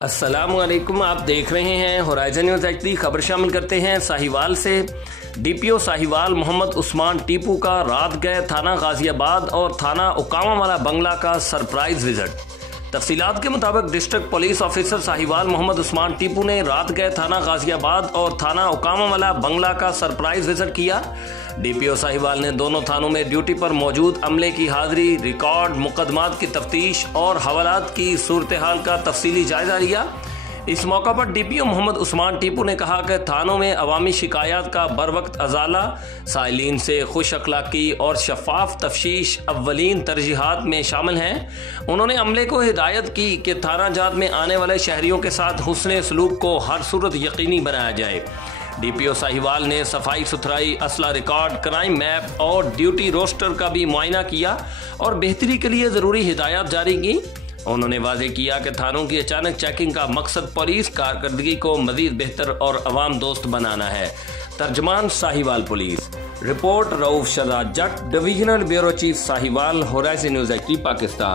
अस्सलामुअलैकुम, आप देख रहे हैं होराइजन न्यूज़ एचडी। खबर शामिल करते हैं साहिवाल से। डीपीओ साहिवाल मोहम्मद उस्मान टीपू का रात गए थाना गाजियाबाद और थाना उकामावाला बंगला का सरप्राइज विजिट। तफसीलात के मुताबिक district police officer Sahiwal Mohammad Usman Tipu ने रात गए थाना गाजियाबाद और थाना उकामावाला बंगला का सरप्राइज विजिट किया। डीपीओ साहिवाल ने दोनों थानों में ड्यूटी पर मौजूद अमले की हाजिरी, रिकॉर्ड, मुकदमात की तफ्तीश और हवालात की सूरत हाल का तफसीली जायजा लिया। इस मौका पर डीपीओ मोहम्मद उस्मान टीपू ने कहा कि थानों में अवामी शिकायत का बरवक्त अजाला, साइलिन से खुश अखलाकी और शफाफ तफ्तीश अव्वलीन तरजीहात में शामिल हैं। उन्होंने अमले को हिदायत की कि थाना जात में आने वाले शहरियों के साथ हुस्न सलूक को हर सूरत यकीनी बनाया जाए। डीपीओ साहिवाल ने सफाई सुथराई, असला रिकॉर्ड, क्राइम मैप और ड्यूटी रोस्टर का भी मुआयना किया और बेहतरी के लिए ज़रूरी हिदायत जारी की। उन्होंने वाज़ेह किया कि थानों की अचानक चेकिंग का मकसद पुलिस कारकर्दगी को मज़ीद बेहतर और अवाम दोस्त बनाना है। तर्जमान Sahiwal police. Report Rauf Shahzad Jatt, divisional bureau chief Sahiwal, horizon news HD, Pakistan.